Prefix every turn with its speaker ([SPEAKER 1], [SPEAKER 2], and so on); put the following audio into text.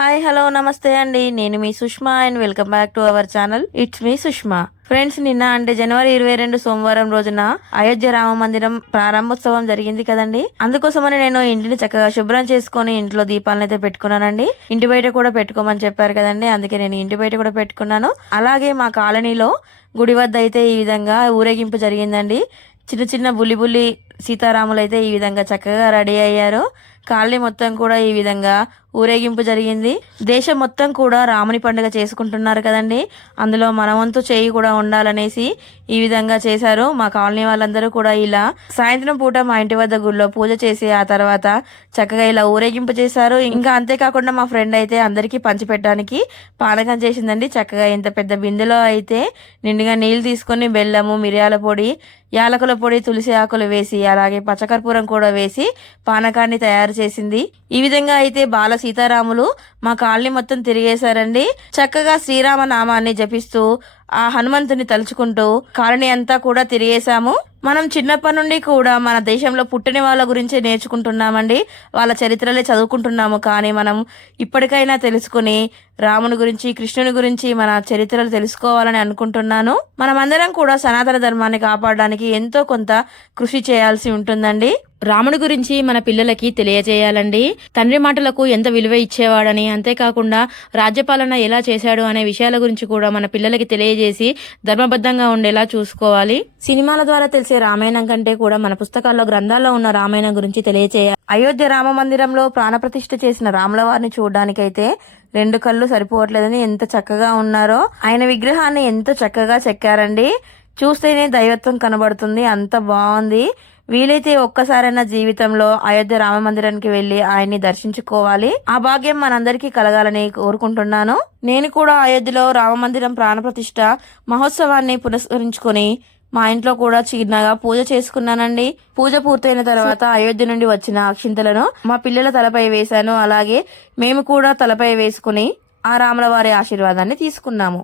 [SPEAKER 1] Hi hello నమస్తే అండి. నేను మీ Sushma and welcome back to our channel. It's me Sushma. Friends నిన్న అంటే జనవరి ఇరవై రెండు సోమవారం రోజున అయోధ్య రామ మందిరం ప్రారంభోత్సవం జరిగింది కదండి. అందుకోసమని నేను ఇంటిని చక్కగా శుభ్రం చేసుకుని ఇంట్లో దీపాలను అయితే పెట్టుకున్నానండి. ఇంటి బయట కూడా పెట్టుకోమని చెప్పారు కదండి. అందుకే నేను ఇంటి బయట కూడా పెట్టుకున్నాను. అలాగే మా కాలనీలో గుడి వద్ద అయితే ఈ విధంగా ఊరేగింపు జరిగిందండి. చిన్న చిన్న బుల్లి బుల్లి సీతారాములు అయితే ఈ విధంగా చక్కగా రెడీ అయ్యారు. కాలనీ మొత్తం కూడా ఈ విధంగా ఊరేగింపు జరిగింది. దేశం మొత్తం కూడా రాముని పండుగ చేసుకుంటున్నారు కదండి. అందులో మన వంతు చేయి కూడా ఉండాలనేసి ఈ విధంగా చేశారు. మా కాలనీ వాళ్ళందరూ కూడా ఇలా సాయంత్రం పూట మా ఇంటి వద్ద గుడిలో పూజ చేసి ఆ తర్వాత చక్కగా ఇలా ఊరేగింపు చేశారు. ఇంకా అంతేకాకుండా మా ఫ్రెండ్ అయితే అందరికీ పంచిపెట్టడానికి పానకం చేసిందండి. చక్కగా ఇంత పెద్ద బిందెలో అయితే నిండుగా నీళ్ళు తీసుకొని బెల్లము మిరియాల పొడి యాలకుల పొడి తులసి ఆకులు వేసి అలాగే పచ్చకర్పూరం కూడా వేసి పానకాన్ని తయారు చేసింది. ఈ విధంగా అయితే బాల సీతారాములు మా కాలనీ మొత్తం తిరిగేశారండి. చక్కగా శ్రీరామ నామాన్ని జపిస్తూ ఆ హనుమంతుని తలుచుకుంటూ కాలనీ అంతా కూడా తిరిగేశాము. మనం చిన్నప్పటి నుండి కూడా మన దేశంలో పుట్టిన వాళ్ళ గురించి నేర్చుకుంటున్నామండి. వాళ్ళ చరిత్రలే చదువుకుంటున్నాము. కానీ మనం ఇప్పటికైనా తెలుసుకుని రాముని గురించి కృష్ణుని గురించి మన చరిత్రలు తెలుసుకోవాలని అనుకుంటున్నాను. మనమందరం కూడా సనాతన ధర్మాన్ని కాపాడడానికి ఎంతో కొంత కృషి చేయాల్సి ఉంటుందండి. రాముడి గురించి మన పిల్లలకి తెలియజేయాలండి. తండ్రి మాటలకు ఎంత విలువ ఇచ్చేవాడని అంతేకాకుండా రాజ్యపాలన ఎలా చేశాడు అనే విషయాల గురించి కూడా మన పిల్లలకి తెలియజేసి ధర్మబద్ధంగా ఉండేలా చూసుకోవాలి. సినిమాల ద్వారా తెలిసే రామాయణం కంటే కూడా మన పుస్తకాల్లో గ్రంథాల్లో ఉన్న రామాయణం గురించి తెలియజేయాలి అయోధ్య రామ మందిరంలో ప్రాణప్రతిష్ఠ చేసిన రాముల వారిని చూడడానికైతే రెండు కళ్ళు సరిపోవట్లేదని ఎంత చక్కగా ఉన్నారో ఆయన విగ్రహాన్ని ఎంత చక్కగా చెక్కారండి. చూస్తేనే దైవత్వం కనబడుతుంది. అంత బాగుంది. వీలైతే ఒక్కసారైనా జీవితంలో అయోధ్య రామ మందిరానికి వెళ్ళి ఆయన్ని దర్శించుకోవాలి. ఆ భాగ్యం మనందరికీ కలగాలని కోరుకుంటున్నాను. నేను కూడా అయోధ్యలో రామ మందిరం ప్రాణప్రతిష్ఠ మహోత్సవాన్ని పురస్కరించుకొని మా ఇంట్లో కూడా చిన్నగా పూజ చేసుకున్నానండి. పూజ పూర్తయిన తర్వాత అయోధ్య నుండి వచ్చిన అక్షింతలను మా పిల్లల తలపై వేశాను. అలాగే మేము కూడా తలపై వేసుకుని ఆ రాముల వారి ఆశీర్వాదాన్ని తీసుకున్నాము.